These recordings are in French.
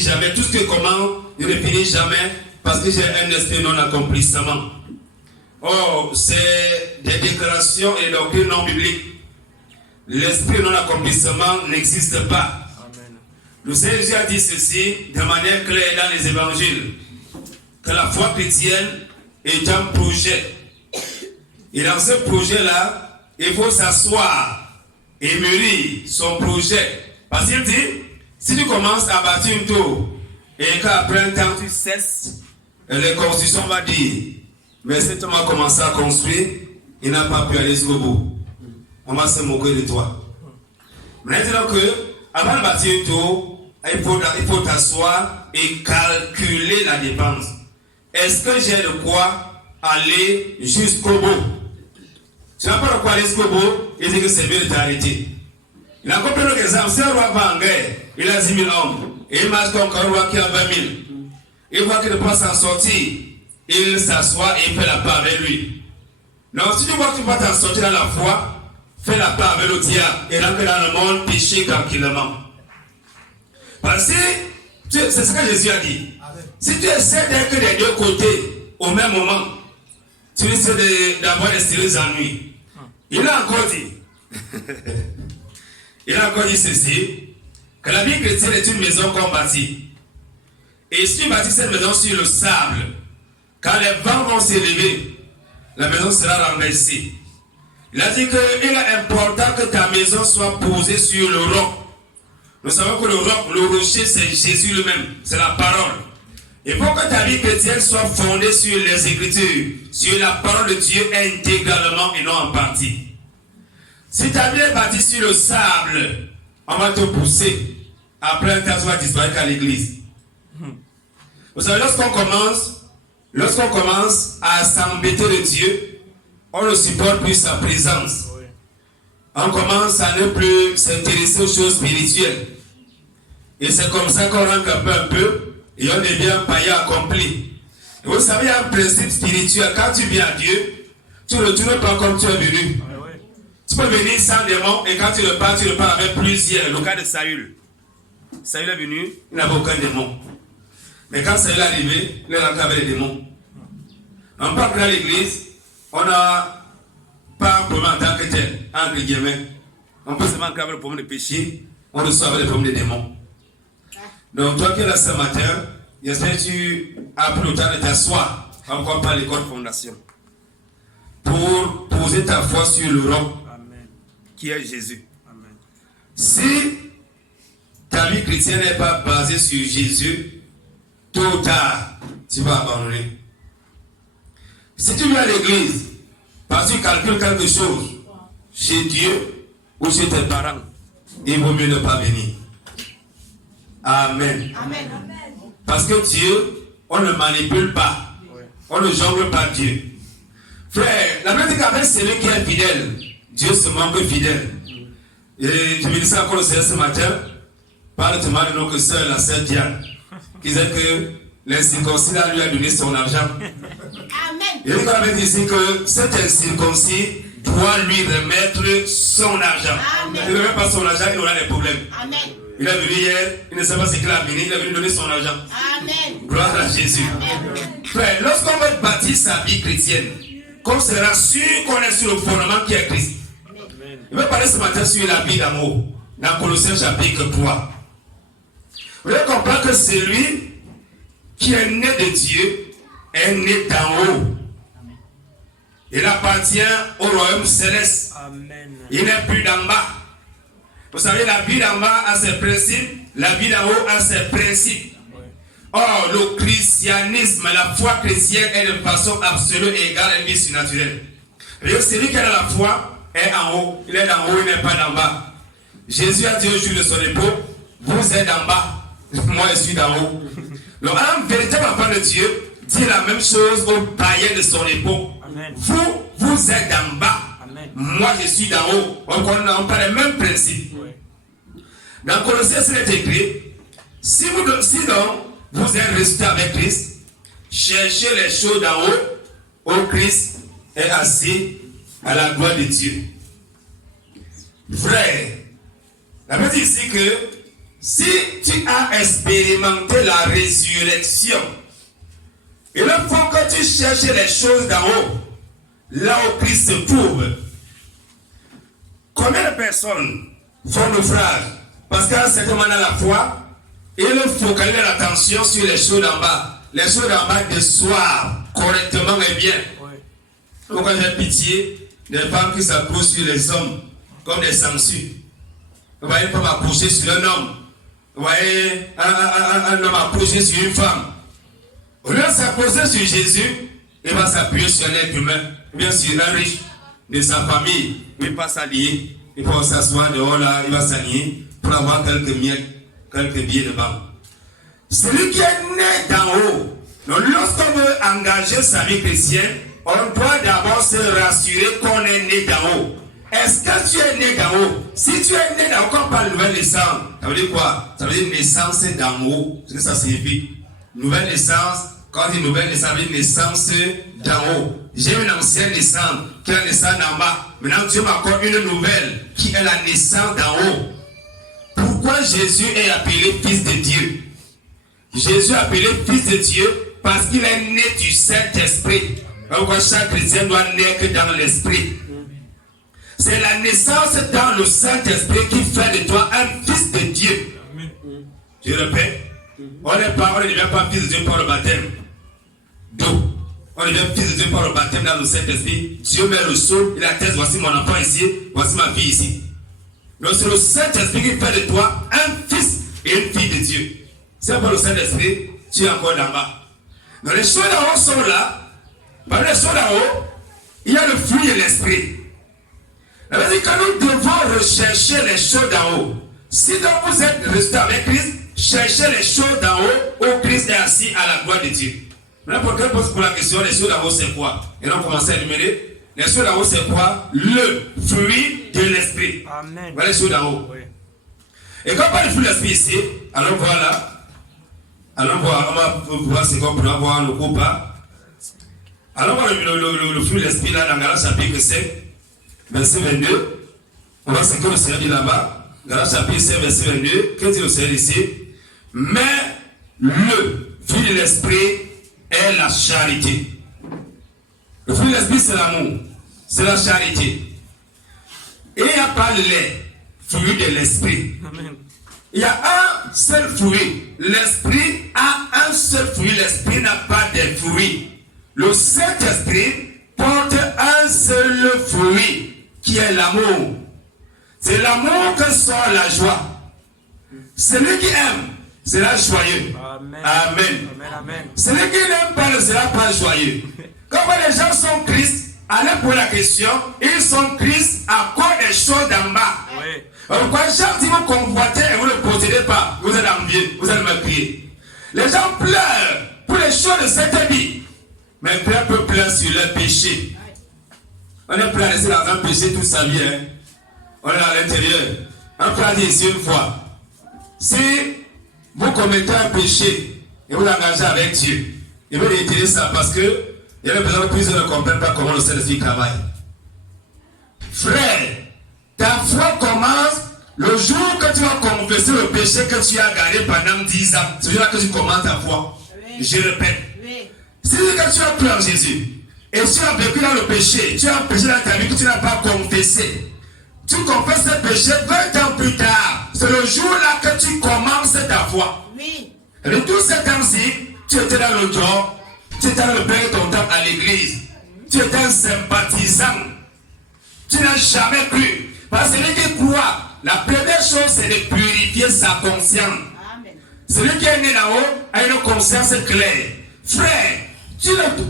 finit jamais. Tout ce que commence, il ne finit jamais parce que j'ai un esprit non-accomplissement. Oh, c'est des déclarations et doctrines non bibliques. L'esprit non-accomplissement n'existe pas. Amen. Le Seigneur Jésus a dit ceci de manière claire dans les évangiles, que la foi chrétienne est un projet. Et dans ce projet-là, il faut s'asseoir et mûrir son projet. Parce qu'il dit, si tu commences à bâtir une tour et qu'après un temps tu cesses, les constructions vont dire, mais cet homme a commencé à construire, il n'a pas pu aller jusqu'au bout. On va se moquer de toi. Maintenant que, avant de bâtir une tour, il faut t'asseoir et calculer la dépense. Est-ce que j'ai de quoi aller jusqu'au bout? Tu n'as pas de quoi aller jusqu'au bout, il dit que c'est mieux de t'arrêter. Il a encore plein d'exemples. Si un roi va en guerre, il a 10 000 hommes, et il marche comme un roi qui a 20 000. Il voit qu'il ne peut pas s'en sortir, il s'assoit et il fait la part avec lui. Donc si tu vois que tu vas t'en sortir dans la foi, fais la part avec le diable et rentre dans le monde péché tranquillement. Parce que c'est ce que Jésus a dit. Si tu essaies d'être des deux côtés au même moment, tu risques d'avoir des sérieux ennuis. Il a encore dit ceci, que la vie chrétienne est une maison qu'on bâtit. Et si tu bâtis cette maison sur le sable, quand les vents vont s'élever, la maison sera renversée. Il a dit qu'il est important que ta maison soit posée sur le roc. Nous savons que le roc, le rocher, c'est Jésus lui-même, c'est la parole. Il faut que ta vie chrétienne soit fondée sur les Écritures, sur la parole de Dieu intégralement et non en partie. Si ta vie est bâtie sur le sable, on va te pousser. Après un temps, tu vas disparaître à l'église. Vous savez, lorsqu'on commence à s'embêter de Dieu, on ne supporte plus sa présence. On commence à ne plus s'intéresser aux choses spirituelles. Et c'est comme ça qu'on rentre un peu et on devient un païen accompli. Et vous savez, il y a un principe spirituel. Quand tu viens à Dieu, tu ne retournes pas comme tu es venu. Tu peux venir sans démon et quand tu repars avec plusieurs. Le cas de Saül. Saül est venu, il n'avait aucun démon. Mais quand Saül est arrivé, il est rentré avec les démons. On part dans l'église, on n'a pas un problème en tant que tel, entre guillemets. On peut seulement avoir le problème de péché, on reçoit avec le problème des démons. Donc toi qui es là ce matin, j'espère que tu as pris le temps de t'asseoir, encore par l'école fondation, pour poser ta foi sur le roc qui est Jésus. Amen. Si ta vie chrétienne n'est pas basée sur Jésus, tôt ou tard, tu vas abandonner. Si tu viens à l'église, parce que tu calcules quelque chose chez Dieu ou chez tes parents, il vaut mieux ne pas venir. Amen. Amen. Parce que Dieu, on ne manipule pas. On ne jongle pas Dieu. Frère, la Bible dit qu'avec celui qui est fidèle, Dieu se manque fidèle. Et je me disais encore ce matin, par le témoin de notre sœur, la sœur Diane, qui disait que l'incirconcis lui a donné son argent. Amen. Et il avait dit ici que cet incirconcis doit lui remettre son argent. Amen. Il ne remet pas son argent, il aura des problèmes. Amen. Il est venu hier, il ne sait pas ce qu'il a venu, il est venu donner son argent. Amen. Gloire à Jésus. Amen. Frère, lorsqu'on va bâtir sa vie chrétienne, qu'on sera sûr qu'on est sur le fondement qui est Christ. Amen. Il va parler ce matin sur la vie d'amour, dans Colossiens chapitre 3. Vous devez comprendre que celui qui est né de Dieu est né d'en haut. Il appartient au royaume céleste. Amen. Il n'est plus d'en bas. Vous savez, la vie d'en bas a ses principes, la vie d'en haut a ses principes. Or, le christianisme, la foi chrétienne est de façon absolue et égale à une vie surnaturelle. Celui qui a la foi est en haut. Il est d'en haut, il n'est pas d'en bas. Jésus a dit au jour de son époux, vous êtes d'en bas, moi je suis d'en haut. Donc, un véritable enfant de Dieu dit la même chose aux païens de son époux. Amen. Vous êtes d'en bas. Amen. Moi je suis d'en haut. On parle les mêmes principes. Oui. Dans Colossiens, c'est écrit, si donc vous êtes resté avec Christ, cherchez les choses d'en haut, où Christ est assis à la gloire de Dieu. Frère, la Bible dit ici que Si tu as expérimenté la résurrection, il faut que tu cherches les choses d'en haut, là où Christ se trouve. Combien de personnes font naufrage? Parce qu'à un certain moment à la fois, il focalise l'attention sur les choses d'en bas. Les choses d'en bas déçoivent correctement et bien. Pourquoi j'ai pitié des femmes qui s'accrochent sur les hommes comme des sangsues? Vous voyez une femme accrochée sur un homme. Vous voyez un homme accroché sur une femme. Au lieu de s'accrocher sur Jésus, il va s'appuyer sur un être humain, bien sur un riche de sa famille. Il ne va pas s'allier. Il faut s'asseoir dehors là, il va s'allier pour avoir quelques miettes, quelques billets de banque. Celui qui est né d'en haut, donc lorsqu'on veut engager sa vie chrétienne, on doit d'abord se rassurer qu'on est né d'en haut. Est-ce que tu es né d'en haut? Si tu es né d'en haut, quand on parle de nouvelle naissance, ça veut dire quoi? Ça veut dire naissance d'en haut. C'est ce que ça signifie. Nouvelle naissance, quand on dit nouvelle naissance, ça veut dire naissance d'en haut. J'ai une ancienne naissance qui est la naissance d'en bas. Maintenant, Dieu m'accorde une nouvelle qui est la naissance d'en haut. Pourquoi Jésus est appelé Fils de Dieu? Jésus est appelé Fils de Dieu parce qu'il est né du Saint-Esprit. Pourquoi chaque chrétien doit naître dans l'Esprit? C'est la naissance dans le Saint-Esprit qui fait de toi un fils de Dieu. Je répète, on ne devient pas fils de Dieu par le baptême d'eau. On devient fils de Dieu par le baptême dans le Saint-Esprit. Dieu met le sceau, il atteste, voici mon enfant ici, voici ma fille ici. Donc c'est le Saint-Esprit qui fait de toi un fils et une fille de Dieu. C'est pas le Saint-Esprit, tu es encore là-bas. Donc les choses d'en haut sont là. Parmi les choses d'en haut, il y a le fruit de l'Esprit. Ça veut dire que nous devons rechercher les choses d'en haut. Si donc vous êtes resté avec Christ, cherchez les choses d'en haut où Christ est assis à la gloire de Dieu. Maintenant, pour quelqu'un pose pour la question, les choses d'en haut c'est quoi? Et on commence à énumérer. Les choses d'en haut c'est quoi? Le fruit de l'Esprit. Amen. Voilà les choses d'en haut. Oui. Et quand on parle du fruit de l'Esprit ici, allons voir là. Allons voir, on va voir c'est quoi pour avoir le coup pas. Allons voir le fruit de l'Esprit là dans Galates chapitre 5. Verset 22, on va ce que le Seigneur dit là-bas, Galates chapitre 5, verset 22, qu'est-ce que dit le Seigneur ici? Mais le fruit de l'Esprit est la charité. Le fruit de l'Esprit c'est l'amour, c'est la charité. Et il n'y a pas les fruits de l'Esprit. Il y a un seul fruit. L'Esprit a un seul fruit, l'Esprit n'a pas de fruits. Le Saint-Esprit porte un seul fruit, qui est l'amour. C'est l'amour que sort la joie. Celui qui aime sera joyeux. Amen. Amen. Amen. Amen. Celui qui n'aime pas ne sera pas joyeux. Quand les gens sont Christ, allez pour la question, ils sont Christ à cause des choses d'en bas. Oui. Pourquoi chaque fois vous convoitez et vous ne possédez pas, vous allez envier, vous allez me crier. Les gens pleurent pour les choses de cette vie, mais plein peu pleurent sur leur péché. On est prêt à rester dans un péché toute sa vie. Hein? On est à l'intérieur. On peut dire ici une fois. Si vous commettez un péché et vous l'engagez avec Dieu, il veut retirer ça parce que il y a des personnes qui ne comprennent pas comment le Saint-Esprit travaille. Frère, ta foi commence le jour que tu vas confesser le péché que tu as gardé pendant 10 ans. C'est là que tu commences ta foi. Oui. Je répète. Oui. Si que tu as cru en Jésus, et tu as vécu dans le péché, tu as un péché dans ta vie que tu n'as pas confessé. Tu confesses ce péché 20 ans plus tard. C'est le jour-là que tu commences ta foi. Oui. Et de tous ces temps-ci, tu étais dans le job, tu étais dans le pain de ton temps à l'église. Tu étais un sympathisant. Tu n'as jamais cru. Parce que celui qui croit, la première chose c'est de purifier sa conscience. Amen. Celui qui est né là-haut a une conscience claire. Frère,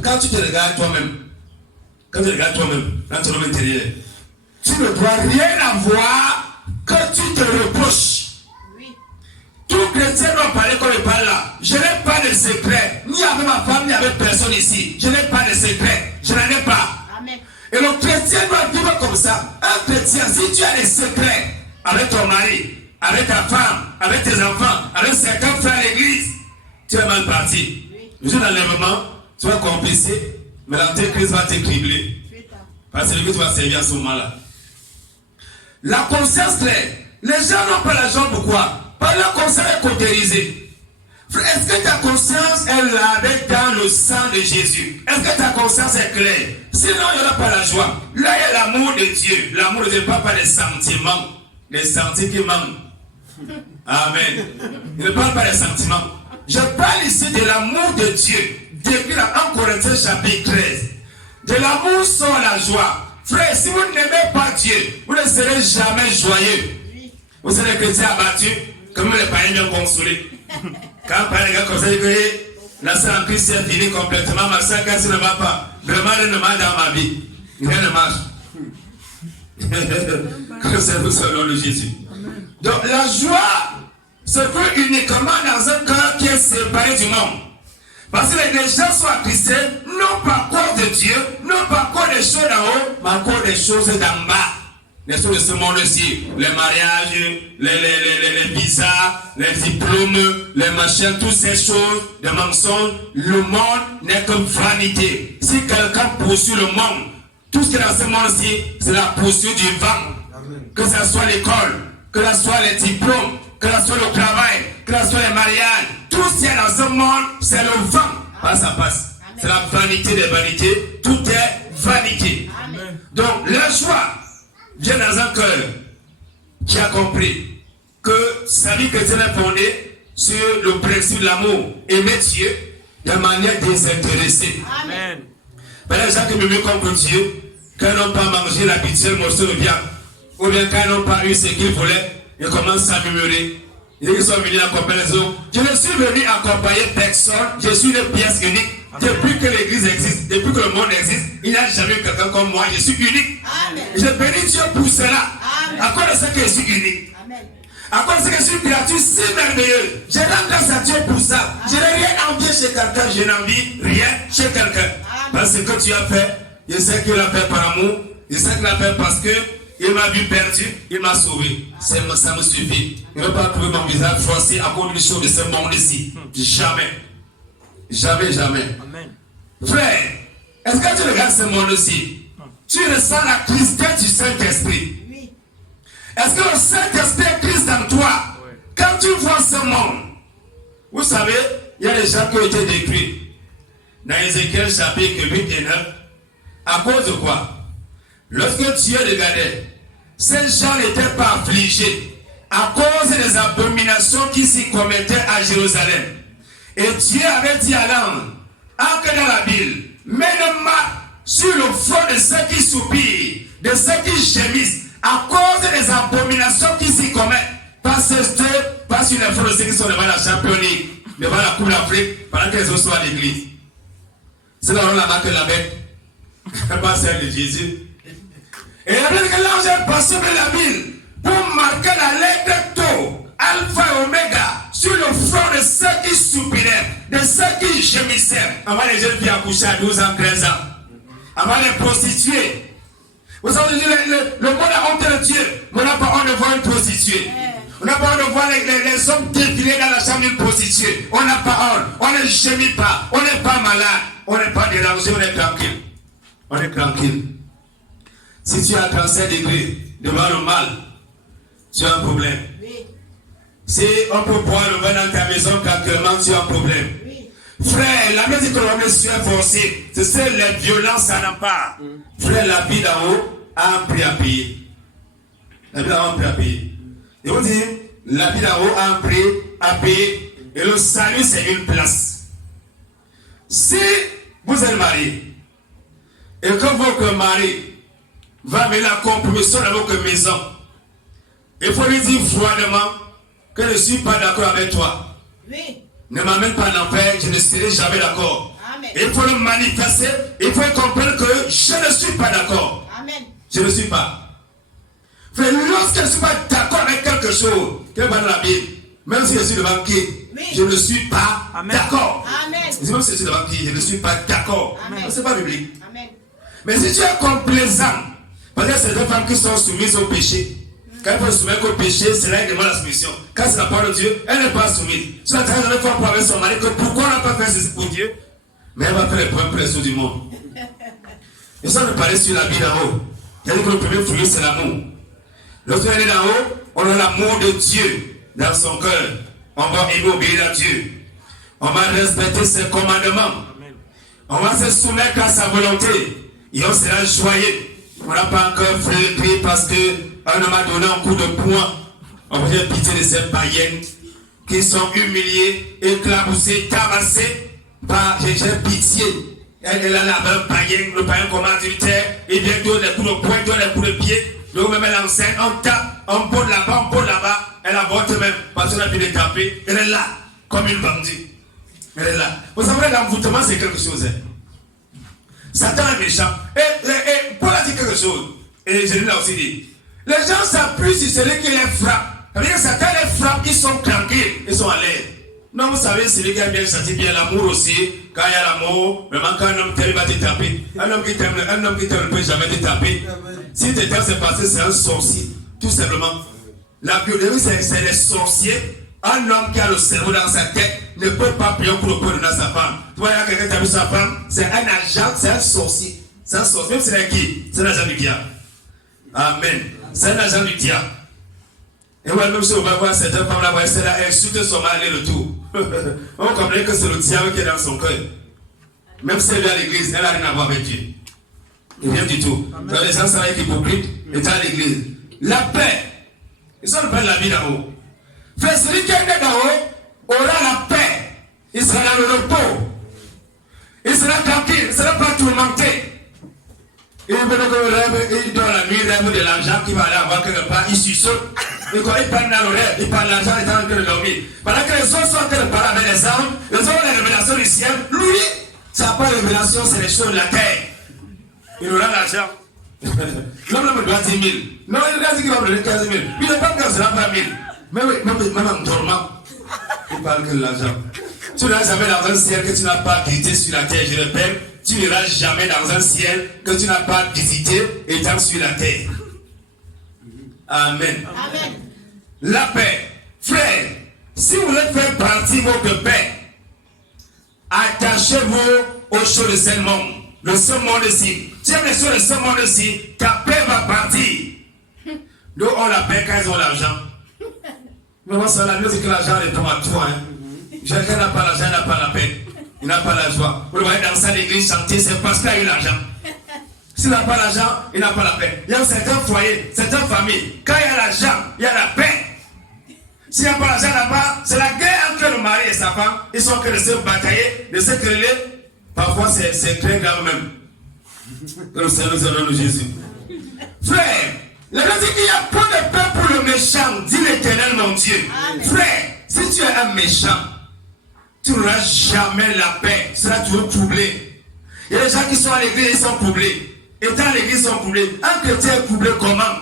quand tu te regardes toi-même, dans ton intérieur, tu ne dois rien avoir que tu te reproches. Oui. Tout chrétien doit parler comme il parle là. Je n'ai pas de secret, ni avec ma femme, ni avec personne ici. Je n'ai pas de secret, je n'en ai pas. Amen. Et le chrétien doit vivre comme ça. Un chrétien, si tu as des secrets avec ton mari, avec ta femme, avec tes enfants, avec certains frères à l'église, tu es mal parti. Oui. Le jour d'enlèvement, tu vas confesser, mais l'antéchrist va te cribler. Parce que tu vas servir à ce moment-là. La conscience claire. Les gens n'ont pas l'argent pourquoi? Pendant qu'on s'est cautérisé, est-ce que ta conscience est lavée dans le sang de Jésus? Est-ce que ta conscience est claire? Sinon, il n'y aura pas la joie. Là, il y a l'amour de Dieu. L'amour de Dieu, pas des sentiments. Les sentiments qui manquent. Amen. Il ne parle pas des sentiments. Je parle ici de l'amour de Dieu. Décrit en Corinthiens chapitre 13. De l'amour sort la joie. Frère, si vous n'aimez pas Dieu, vous ne serez jamais joyeux. Vous serez chrétiens abattus, comme les païens bien consolés. Quand par gars comme ça, que la salle en Christ est finie complètement, ma salle casse ne va pas. Vraiment, rien ne marche dans ma vie. Rien ne marche. Comme c'est vous selon le Jésus. Donc la joie se trouve uniquement dans un cœur qui est séparé du monde. Parce que les gens sont chrétiens, non pas à cause de Dieu, non pas à cause des choses d'en haut, mais à cause des choses d'en bas. Les choses de ce monde-ci, les mariages, les visas, les diplômes, les machins, toutes ces choses, les mensonges. Le monde n'est que vanité. Si quelqu'un poursuit le monde, tout ce qui est dans ce monde-ci, c'est la poursuite du vent. Amen. Que ce soit l'école, que ce soit les diplômes, que ce soit le travail, que ce soit les mariages, tout ce qui est dans ce monde, c'est le vent. Passe à passe. C'est la vanité des vanités. Tout est vanité. Amen. Donc la joie vient dans un cœur qui a compris que sa vie chrétienne est fondée sur le principe de l'amour. Aimer Dieu de manière désintéressée. Amen. Ben, les gens qui me mieux comme Dieu, quand ils n'ont pas mangé l'habituel morceau de viande, ou bien quand ils n'ont pas eu ce qu'ils voulaient, ils commencent à murmurer. Ils sont venus accompagner les autres. Je ne suis venu accompagner personne, je suis une pièce unique. Depuis que l'église existe, depuis que le monde existe, il n'y a jamais eu quelqu'un comme moi, je suis unique. Amen. Je bénis Dieu pour cela. Amen. À cause de ce que je suis unique. Amen. À cause de ce que je suis une créature si merveilleuse. Je rends grâce à Dieu pour ça. Amen. Je n'ai rien envie chez quelqu'un, je n'envie rien chez quelqu'un. Parce que tu as fait, je sais qu'il l'a fait par amour, je sais qu'il l'a fait parce que il m'a vu perdu, il m'a sauvé. Ça me suffit. Il ne va pas trouver mon visage froissé à cause des choses de ce monde ici. Jamais. Jamais, jamais. Amen. Frère, est-ce que tu regardes ce monde-ci? Tu ressens la tristesse du Saint-Esprit. Oui. Est-ce que le Saint-Esprit est Christ en toi? Oui. Quand tu vois ce monde, vous savez, il y a des gens qui ont été détruits. Dans Ézéchiel chapitre 8 et 9. À cause de quoi? Lorsque Dieu regardait, ces gens n'étaient pas affligés à cause des abominations qui s'y commettaient à Jérusalem. Et Dieu avait dit à l'homme, entre dans la ville, mets une marque sur le front de ceux qui soupirent, de ceux qui gémissent, à cause des abominations qui s'y commettent. Pas sur les fronts de ceux qui sont devant la championnique, devant la Coupe d'Afrique, pendant que les autres sont à l'église. C'est là où on la marque de la bête, pas celle de Jésus. Et il a dit que l'ange est passé de la ville pour marquer la lettre Tau, Alpha et Oméga, sur le front de ceux qui soupiraient, de ceux qui gémissaient. Avant les jeunes filles accouchées à 12 ans, 13 ans. Avant les prostituées. Vous savez, le monde a honte de Dieu, mais on n'a pas honte de voir une prostituée. On n'a pas honte de voir les hommes défiler dans la chambre d'une prostituée. On n'a pas honte, on ne gémit pas, on n'est pas malade, on n'est pas dérangé, on est tranquille. On est tranquille. Si tu as 37 degrés devant le mal, tu as un problème. Oui. Si on peut boire le vin dans ta maison, qu'actuellement tu as un problème. Oui. Frère, la musique que l'on est forcée, c'est les violences, ça n'en pas. Frère, la vie d'en haut a un prix à payer. La vie d'en haut a un prix à payer. Et on dit, la vie d'en haut a un prix à payer. Et le salut, c'est une place. Si vous êtes marié, et que votre mari va venir la compromission dans votre maison, il faut lui dire froidement que je ne suis pas d'accord avec toi. Oui. Ne m'amène pas en enfer, je ne serai jamais d'accord. Il faut le manifester, il faut comprendre que je ne suis pas d'accord. Amen. Je ne suis pas. Frère, lorsque je ne suis pas d'accord avec quelque chose, qui est dans la Bible, même si je suis devant qui, oui, je ne suis pas d'accord. Même si je suis devant qui, je ne suis pas d'accord. Ce n'est pas biblique. Amen. Mais si tu es complaisant, parce que c'est des femmes qui sont soumises au péché. Quand elles se soumettre au péché, c'est là qu'elle demande la soumission. Quand c'est la parole de Dieu, elle n'est pas soumise. Si elle a fois pour avec son mari, que pourquoi on n'a pas fait ceci pour Dieu? Mais elle va faire les premiers pressions du monde. Et ça, on parlait sur la vie d'en haut. Il y a dit que le premier fruit, c'est l'amour. Lorsqu'on est d'en haut, on a l'amour de Dieu. dans son cœur. On va aimer obéir à Dieu. On va respecter ses commandements. On va se soumettre à sa volonté. Et on sera joyeux. On n'a pas encore fait parce qu'un homme a donné un coup de poing. On va faire pitié de ces païennes qui sont humiliés, éclaboussés, tabassés par j'ai pitié. Elle a la main païenne, le païen comme adultère, et bien donne les coups de poing, donne les coups de pied. Donc même elle enseigne, on tape, on pose là-bas, elle avorte même, parce qu'on a pu les taper, elle est là, comme une bandit. Elle est là. Vous savez, l'envoûtement c'est quelque chose. Hein. Satan est méchant. Et Paul a dit quelque chose, et Jésus l'a aussi dit. Les gens s'appuient sur celui qui les frappe. C'est-à-dire que Satan les frappe, ils sont tranquilles, ils sont à l'aise. Non, vous savez, celui qui a bien châtié bien l'amour aussi. Quand il y a l'amour, vraiment quand un homme t'aime, il va te taper. Un homme qui t'aime ne peut jamais te taper. Si tu t'aimes, c'est parce que c'est un sorcier, tout simplement. La biologie, c'est les sorciers. Un homme qui a le cerveau dans sa tête ne peut pas payer pour le point de sa femme. Tu vois, il y a quelqu'un qui a vu sa femme, c'est un agent, c'est un sorcier. C'est un sorcier, même c'est qui? C'est un agent du diable. Amen. C'est un agent du diable. Et ouais, même si on va voir cette femme-là, c'est là, elle insulte son mari et le tout. On comprend que c'est le diable qui est dans son cœur. Même si elle est à l'église, elle n'a rien à voir avec Dieu. Rien du tout. Donc les gens sont avec hypocrite, et à l'église. La paix. Ils sont le paix de la vie d'en haut. Frère, celui qui est né d'en haut aura la paix. Il sera dans le repos. Il sera tranquille, il ne sera pas tourmenté. Il dans la nuit, rêve de l'argent qu'il va aller avoir quelque part, il suçote. Et quand il parle dans l'oreille, il parle de l'argent, il est en train de dormir. Pendant que les autres sont en train de parler avec les armes, les autres ont les révélations du ciel. Lui, ça n'a pas de révélation, c'est les choses de la terre. Il aura l'argent. L'homme me doit 10 000. Non, il a dit qu'il va me donner 15 000. Il ne pas que ce sera pas 1000. Mais oui, même en dormant, il parle que de l'argent. Tu n'auras jamais dans un ciel que tu n'as pas quitté sur la terre, je répète. Tu n'iras jamais dans un ciel que tu n'as pas visité étant sur la terre. Amen. Amen. La paix. Frère, si vous voulez faire partie de votre paix, attachez-vous aux choses de ce monde. De ce monde-ci. Si tu aimes les choses de ce monde-ci, ta paix va partir. Nous, on la paix quand ils ont l'argent. Mais moi, c'est la mieux, c'est que l'argent répond à toi. Hein. Chacun n'a pas l'argent, il n'a pas la paix. Il n'a pas la joie. Vous le voyez dans ça, l'église chanter, c'est parce qu'il a eu l'argent. S'il n'a pas l'argent, il n'a pas la paix. Il y a certains foyers, certaines familles. Quand il y a l'argent, il y a la paix. S'il n'y a pas l'argent là-bas, c'est la guerre entre le mari et sa femme. Ils sont en train de se batailler, de se quereller. Parfois, c'est très grave même. Que le Seigneur nous donne Jésus. Frère, la Bible dit qu'il n'y a pas de paix pour le méchant, dit l'Éternel mon Dieu. Amen. Frère, si tu es un méchant, tu n'auras jamais la paix. Tu seras toujours troublé. Il y a des gens qui sont à l'église, ils sont troublés. Étant à l'église, ils sont troublés. Un chrétien est troublé comment?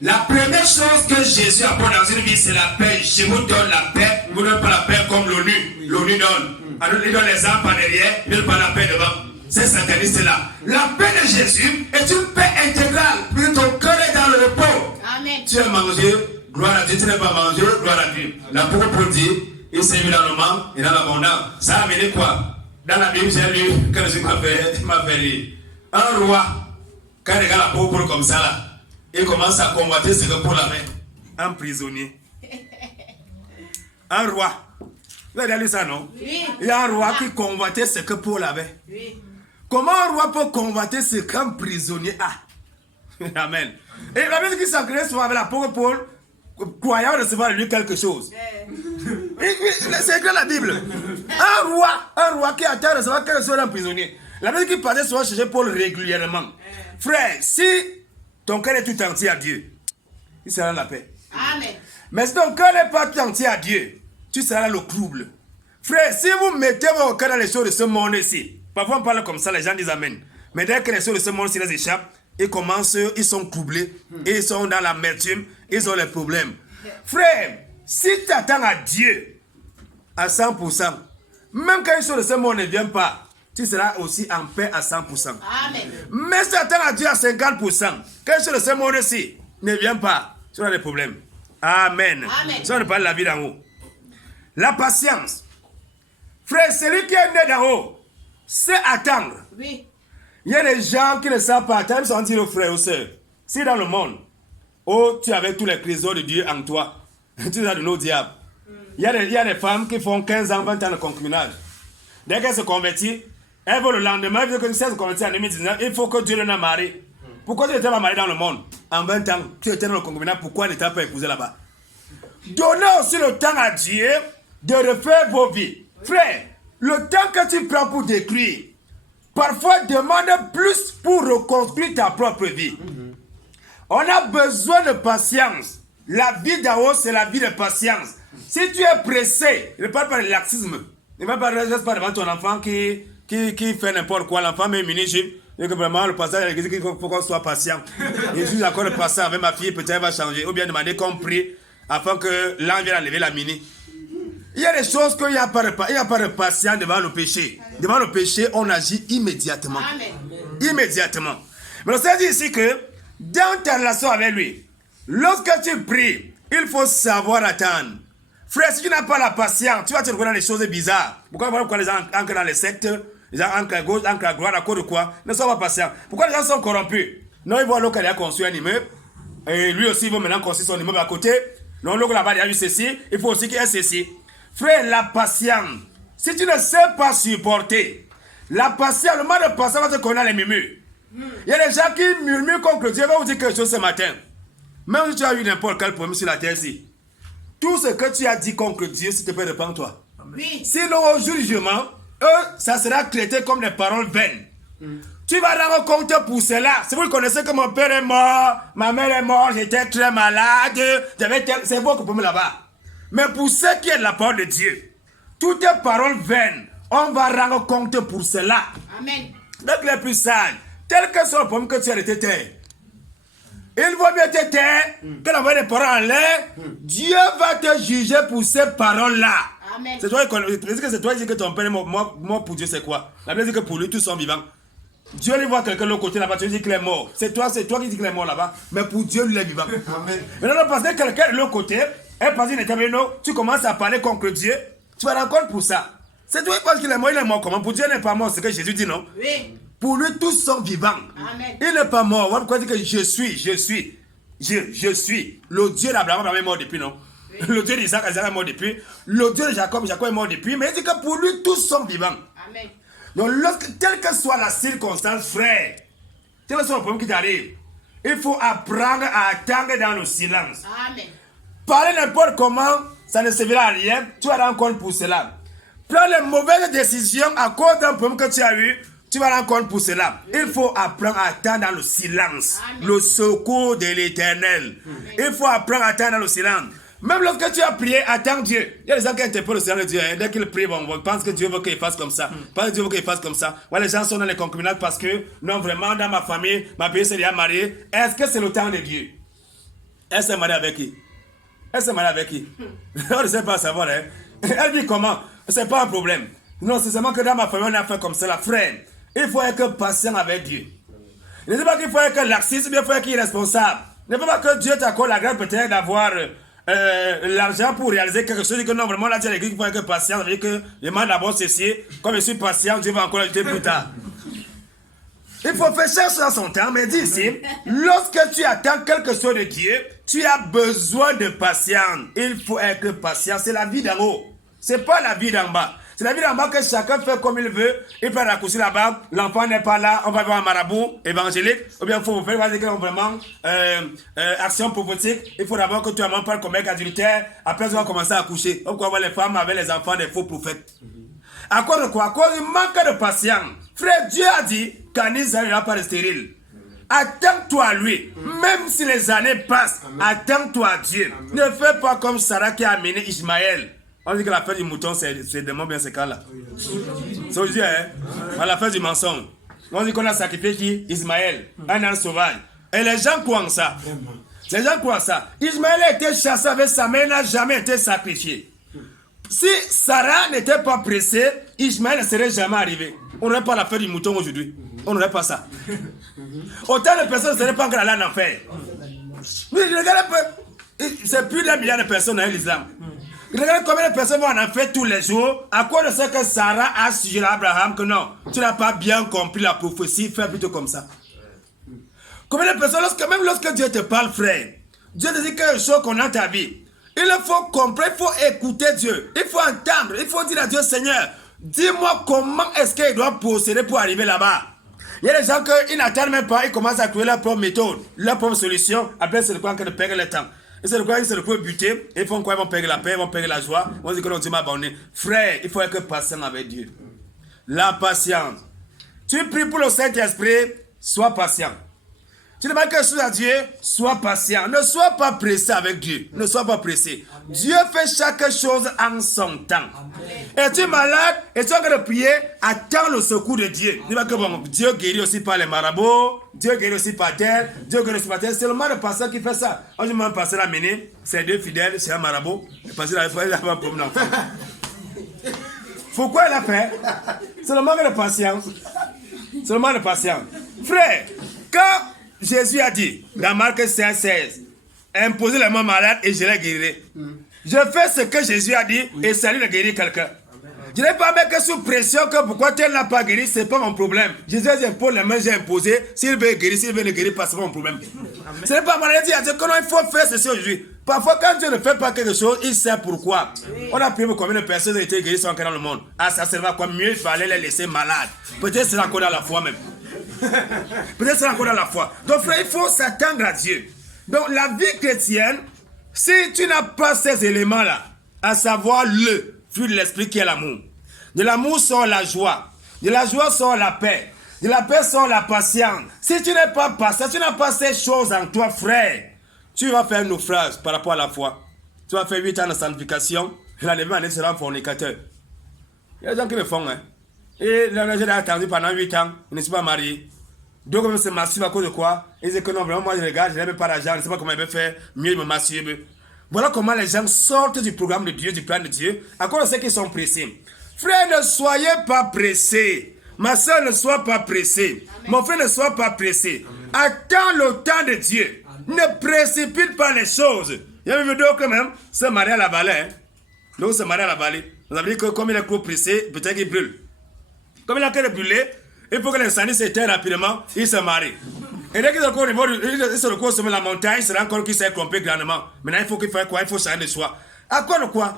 La première chose que Jésus apporte dans une vie, c'est la paix. Je vous donne la paix. Je ne vous donne pas la paix comme l'ONU. L'ONU donne. Alors, il donne les armes par derrière, il ne donne pas la paix devant. C'est sataniste là. La paix de Jésus est une paix intégrale. Puis ton cœur est dans le repos. Amen. Tu as mangé, gloire à Dieu. Tu n'as pas mangé, gloire à Dieu. L'apôtre dit, il s'est mis dans le manque et dans l'abondance. Ça a amené quoi? Dans la Bible, j'ai lu, quand je m'a fait lire. Un roi, quand il regarde l'apôtre comme ça là, il commence à convoiter ce que Paul avait. Un prisonnier. Un roi. Vous avez lu ça, non? Oui. Il y a un roi qui convoitait ce que Paul avait. Oui. Comment un roi peut convoiter ce qu'un prisonnier a? Amen. Et la Bible qui s'agresse avec l'apôtre Paul, croyant recevoir de lui quelque chose. C'est écrit dans la Bible. Un roi qui attend de recevoir quelque chose d'un prisonnier. La Bible qui passait souvent chercher Paul régulièrement. Frère, si ton cœur est tout entier à Dieu, il sera dans la paix. Amen. Mais si ton cœur n'est pas tout entier à Dieu, tu seras dans le trouble. Frère, si vous mettez vos cœurs dans les choses de ce monde ici, parfois on parle comme ça, les gens disent Amen. Mais dès que les choses de ce monde ici les échappent, ils sont troublés, ils sont dans l'amertume, ils ont les problèmes. Frère, si tu attends à Dieu à 100%, même quand les choses de ce monde ne viennent pas, tu seras aussi en paix à 100%. Amen. Mais si tu attends à Dieu à 50%, quand les choses de ce monde ici ne viennent pas, tu auras des problèmes. Amen. Amen. Ça, on parle de la vie d'en haut. La patience. Frère, celui qui est né d'en haut, c'est attendre. Oui. Il y a des gens qui ne savent pas attendre, ils sont dire aux frères, aux sœurs. Si dans le monde, oh, tu avais tous les trésors de Dieu en toi, Tu as donné au diable. Il y a des femmes qui font 15 ans, 20 ans de concubinage. Dès qu'elles se convertissent, elles vont le lendemain, vu que si elles se convertissent en 2019, il faut que Dieu les marie. Pourquoi tu n'étais pas marié dans le monde? En 20 ans, tu étais dans le concubinage, pourquoi ne t'as pas épousé là-bas? Donnez aussi le temps à Dieu de refaire vos vies. Frère, le temps que tu prends pour détruire, parfois demande plus pour reconstruire ta propre vie. On a besoin de patience. La vie d'en haut, c'est la vie de patience. Si tu es pressé, ne parle pas de laxisme. Ne parle pas devant ton enfant qui fait n'importe quoi. L'enfant met une mini-jupe. Et que vraiment, le pasteur a dit qu'il faut qu'on soit patient. Et je suis d'accord de passer avec ma fille, peut-être elle va changer. Ou bien demander qu'on prie afin que l'an vienne enlever la mini. Il y a des choses qu'il n'y a pas de patience devant le péché. Devant le péché, on agit immédiatement. Amen. Immédiatement. Mais le Seigneur dit ici que dans ta relation avec lui, lorsque tu pries, il faut savoir attendre. Frère, si tu n'as pas la patience, tu vas te retrouver dans des choses bizarres. Pourquoi les gens entrent dans les sectes, les gens entrent à gauche, entrent à droite, à cause de quoi? Ne sois pas patient. Pourquoi les gens sont corrompus? Non, ils voient l'autre qui a construit un immeuble, et lui aussi il veut maintenant construire son immeuble à côté. Non, l'autre là-bas il a eu ceci, il faut aussi qu'il y ait ceci. Frère, la patience, si tu ne sais pas supporter, la patience, le mal de patience va te connaître les murmures. Il y a des gens qui murmurent contre Dieu. Je vais vous dire quelque chose ce matin. Même si tu as eu n'importe quel problème sur la terre ici, tout ce que tu as dit contre Dieu, s'il te plaît, répends-toi. Oui. Sinon, au jugement, ça sera traité comme des paroles vaines. Tu vas rendre compte pour cela. Si vous connaissez que mon père est mort, ma mère est morte, j'étais très malade, c'est beaucoup pour moi là-bas. Mais pour ce qui est de la parole de Dieu, toutes les paroles vaines, on va rendre compte pour cela. Amen. Donc les plus sages, tel que soit le problème que tu as été taire, il vaut mieux te taire que d'envoyer des paroles en l'air. Dieu va te juger pour ces paroles-là. Amen. C'est toi qui dis que ton père est mort pour Dieu, c'est quoi? La Bible dit que pour lui, tous sont vivants. Dieu lui voit quelqu'un de l'autre côté là-bas, tu dis qu'il est mort. C'est toi qui dis qu'il est mort là-bas, mais pour Dieu, lui, il est vivant. Amen. Maintenant, parce que quelqu'un de l'autre côté, est passé une étape, tu commences à parler contre Dieu, tu vas rendre compte pour ça. C'est toi qui penses qu'il est mort, il est mort comment? Pour Dieu, il n'est pas mort, c'est ce que Jésus dit, non? Oui. Pour lui, tous sont vivants. Amen. Il n'est pas mort. Pourquoi dire que je suis. Le Dieu d'Abraham est mort depuis, non? Oui. Le Dieu d'Isaac est mort depuis. Le Dieu de Jacob est mort depuis. Mais il dit que pour lui, tous sont vivants. Amen. Donc, quelle que soit la circonstance, frère, quel que soit le problème qui t'arrive, il faut apprendre à attendre dans le silence. Amen. Parler n'importe comment, ça ne servira à rien. Tu vas rendre compte pour cela. Prends les mauvaises décisions à cause d'un problème que tu as eu. Tu vas rendre compte pour cela. Il faut apprendre à attendre dans le silence. Amen. Le secours de l'Éternel. Il faut apprendre à attendre dans le silence. Même lorsque tu as prié, attends Dieu. Il y a des gens qui interpellent le silence de Dieu. Dès qu'ils prient, on pense que Dieu veut qu'il fasse comme ça. Pense que Dieu veut qu'il fasse comme ça. Ouais, les gens sont dans les concubinages parce que, non, vraiment, dans ma famille, ma pays s'est déjà mariée. Est-ce que c'est le temps de Dieu? Elle s'est mariée avec qui? Elle s'est mariée avec qui? On ne sait pas savoir. Hein? Elle vit comment? C'est pas un problème. Non, c'est seulement que dans ma famille, on a fait comme ça. La frère, il faut être patient avec Dieu. Il ne dit pas qu'il faut être laxiste, mais il faut être irresponsable. Il ne faut pas que Dieu t'accorde la grâce peut-être d'avoir l'argent pour réaliser quelque chose. Que non, vraiment, là, tu as l'église, il faut être patient. Ça veut dire que je demande d'abord ceci. Comme je suis patient, Dieu va encore ajouter plus tard. Il faut faire chercher dans son temps, mais dis ici, lorsque tu attends quelque chose de Dieu, tu as besoin de patience. Il faut être patient. C'est la vie d'en haut. C'est pas la vie d'en bas. C'est la vie d'en bas que chacun fait comme il veut. Il peut raccourcir là-bas. L'enfant n'est pas là. On va voir un marabout évangélique. Ou bien il faut faire vraiment action prophétique. Il faut d'abord que tu n'as même pas le commerce adultère. Après, tu vas commencer à coucher. On va voir les femmes avec les enfants des faux prophètes. À cause de quoi? À cause du manque de patience. Frère, Dieu a dit qu'en Israël, il n'y a pas de stérile. Attends-toi à lui. Même si les années passent, attends-toi à Dieu. Amen. Ne fais pas comme Sarah qui a amené Ismaël. On dit que la fête du mouton, c'est démon bien ce cas-là. C'est aujourd'hui, hein? À la fête du mensonge. On dit qu'on a sacrifié qui? Ismaël, un âne sauvage. Et les gens croient en ça. Les gens croient en ça. Ismaël a été chassé avec sa mère, il n'a jamais été sacrifié. Si Sarah n'était pas pressée, Ismaël ne serait jamais arrivé. On n'aurait pas la fête du mouton aujourd'hui. On n'aurait pas ça. Autant de personnes ne seraient pas encore allées en enfer. Mais regardez un peu. C'est plus d'un milliard de personnes dans l'islam. Regardez combien de personnes vont en enfer tous les jours à cause de ce que Sarah a suggéré à Abraham que non, tu n'as pas bien compris la prophétie, fais plutôt comme ça. Combien de personnes, même lorsque Dieu te parle, frère, Dieu te dit quelque chose qu'on a dans ta vie. Il faut comprendre, il faut écouter Dieu. Il faut entendre, il faut dire à Dieu, Seigneur, dis-moi comment est-ce qu'il doit procéder pour arriver là-bas. Il y a des gens qui n'attendent même pas, ils commencent à trouver leur propre méthode, leur propre solution. Après, c'est le quoi de perdre le temps. Et c'est le quoi, ils se retrouvent butés. Ils font quoi? Ils vont perdre la paix, ils vont perdre la joie. Ils vont dire que non, Dieu m'a abandonné. Frère, il faut être patient avec Dieu. La patience. Tu pries pour le Saint-Esprit, sois patient. Tu demandes quelque chose à Dieu, sois patient. Ne sois pas pressé avec Dieu. Ne sois pas pressé. Dieu fait chaque chose en son temps. Et tu es malade et tu es en train de prier, attends le secours de Dieu. Dis pas que bon, Dieu guérit aussi par les marabouts, Dieu guérit aussi par tel, Dieu guérit aussi par tel. C'est le mal de pasteur qui fait ça. On dit même pasteur a mené, c'est deux fidèles, c'est un marabout. Le pasteur a fait un problème d'enfant. Pourquoi il a fait? C'est le manque de patience. C'est le manque de patience. Frère, quand Jésus a dit, dans Marc 16, imposez les mains malades et je les guérirai. Je fais ce que Jésus a dit et ça lui de guérir quelqu'un. Je n'ai pas mis que sous pression que pourquoi tel n'a pas guéri, c'est pas mon problème. Jésus a dit, impose les mains, j'ai imposé. S'il veut guérir, s'il veut le guérir, c'est pas mon problème. Ce n'est pas mon avis à Dieu que non, il faut faire ceci aujourd'hui. Parfois, quand Dieu ne fait pas quelque chose, il sait pourquoi. On a prié pour combien de personnes ont été guéries sans dans le monde. Ah, ça servait à quoi? Mieux il fallait les laisser malades. Peut-être c'est encore dans la foi même. Peut-être c'est encore dans la foi. Donc, frère, il faut s'attendre à Dieu. Donc, la vie chrétienne, si tu n'as pas ces éléments-là, à savoir le fruit de l'esprit qui est l'amour. De l'amour sort la joie. De la joie sort la paix. De la paix sort la patience. Si tu n'es pas patient, tu n'as pas ces choses en toi, frère, tu vas faire un naufrage par rapport à la foi. Tu vas faire 8 ans de sanctification, et la deuxième année, tu seras un fornicateur. Il y a des gens qui le font, hein. Et j'ai attendu pendant 8 ans, ils ne sont pas mariés. Donc, comme c'est massif à cause de quoi? Ils disent que non, vraiment, moi je regarde, je n'ai même pas d'argent, je ne sais pas comment ils peuvent faire, mieux ils me massivent. Voilà comment les gens sortent du programme de Dieu, du plan de Dieu, à cause de ceux qui sont pressés. Frère, ne soyez pas pressés. Ma soeur, ne sois pas pressé. Amen. Mon frère, ne sois pas pressé. Amen. Attends le temps de Dieu. Amen. Ne précipite pas les choses. Il y a une vidéo quand même, se marier à la vallée. Hein? Donc, se marier à la vallée. Vous avez dit que comme il est trop pressé, peut-être qu'il brûle. Comme il a qu'à le brûler, il faut que l'incendie s'éteigne rapidement, il se marie. Et dès qu'il se retrouve sur la montagne, il se rend compte qu'il s'est trompé grandement. Maintenant, il faut qu'il fasse quoi? Il faut changer de soi. À quoi de quoi?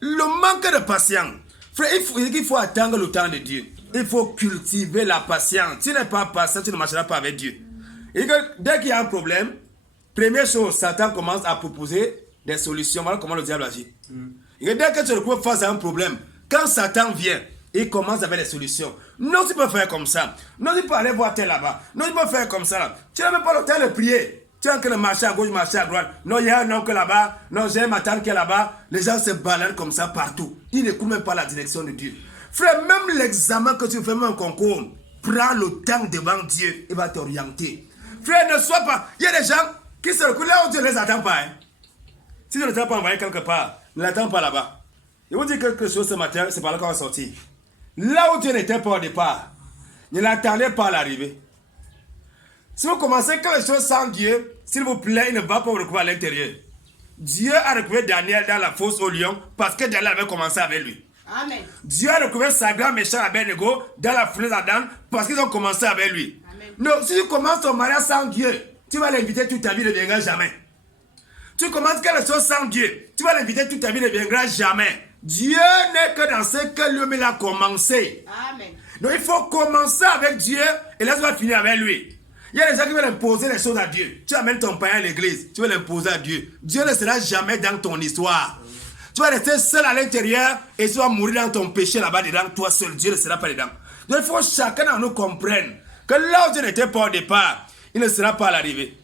Le manque de patience. Frère, il faut attendre le temps de Dieu. Il faut cultiver la patience. Si tu n'es pas patient, tu ne marcheras pas avec Dieu. Et que dès qu'il y a un problème, première chose, Satan commence à proposer des solutions. Voilà comment le diable agit. Et que dès que tu te retrouves face à un problème, quand Satan vient, il commence avec des solutions. Non, tu peux faire comme ça. Non, tu peux aller voir tel là-bas. Non, tu peux faire comme ça là. Tu n'as même pas le temps de prier. Tu es en train de marcher à gauche, marcher à droite. Non, il y a un oncle là-bas. Non, j'ai ma tante qui est là-bas. Les gens se baladent comme ça partout. Ils n'écoutent même pas la direction de Dieu. Frère, même l'examen que tu fais, même un concours, prends le temps devant Dieu. Il va t'orienter. Frère, ne sois pas... Il y a des gens qui se reculent là où Dieu ne les attend pas. Hein. Si tu ne t'as pas envoyé quelque part, ne l'attends pas là-bas. Je vous dis quelque chose ce matin, c'est par là qu'on va sortir. Là où Dieu n'était pas au départ, ne l'attendez pas à l'arrivée. Si vous commencez quelque chose sans Dieu, s'il vous plaît, il ne va pas vous recouvrir à l'intérieur. Dieu a recouvert Daniel dans la fosse au lion parce que Daniel avait commencé avec lui. Amen. Dieu a recouvert sa grand méchant Abednego dans la fournaise d'Adam parce qu'ils ont commencé avec lui. Amen. Non, si tu commences ton mariage sans Dieu, tu vas l'inviter toute ta vie, il ne viendra jamais. Tu commences quelque chose sans Dieu, tu vas l'inviter toute ta vie, il ne viendra jamais. Dieu n'est que dans ce que lui-même a commencé. Amen. Donc il faut commencer avec Dieu et là tu vas finir avec lui. Il y a des gens qui veulent imposer les choses à Dieu. Tu amènes ton pain à l'église, tu veux l'imposer à Dieu. Dieu ne sera jamais dans ton histoire. Tu vas rester seul à l'intérieur et tu vas mourir dans ton péché là-bas dedans. Toi seul, Dieu ne sera pas dedans. Donc il faut que chacun d'entre nous comprenne que là où Dieu n'était pas au départ, il ne sera pas à l'arrivée.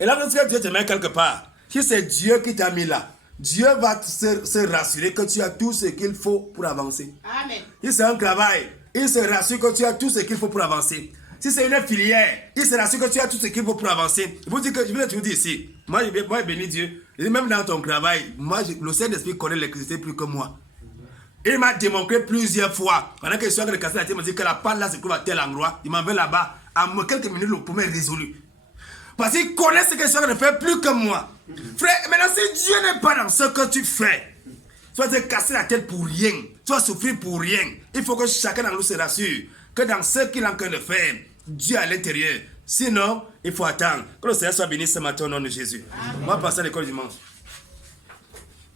Et là, lorsque Dieu te met quelque part, si c'est Dieu qui t'a mis là, Dieu va se rassurer que tu as tout ce qu'il faut pour avancer. Amen. Si c'est un travail, il se rassure que tu as tout ce qu'il faut pour avancer. Si c'est une filière, il se rassure que tu as tout ce qu'il faut pour avancer. Je vous dis que je vais te dire ici, moi je bénis Dieu. Et même dans ton travail, moi le Saint-Esprit connaît l'électricité plus que moi. Il m'a démontré plusieurs fois. Pendant que je suis en train de casser la tête, il m'a dit que la panne là se trouve à tel endroit. Il m'envoie là-bas. À quelques minutes, le problème est résolu. Parce qu'il connaît ce que je suis en train de faire plus que moi. Frère, maintenant si Dieu n'est pas dans ce que tu fais, tu vas te casser la tête pour rien. Tu vas souffrir pour rien. Il faut que chacun d'entre nous se rassure que dans ce qu'il est en train de faire, Dieu est à l'intérieur. Sinon, il faut attendre. Que le Seigneur soit béni ce matin au nom de Jésus. Amen. On va passer à l'école dimanche.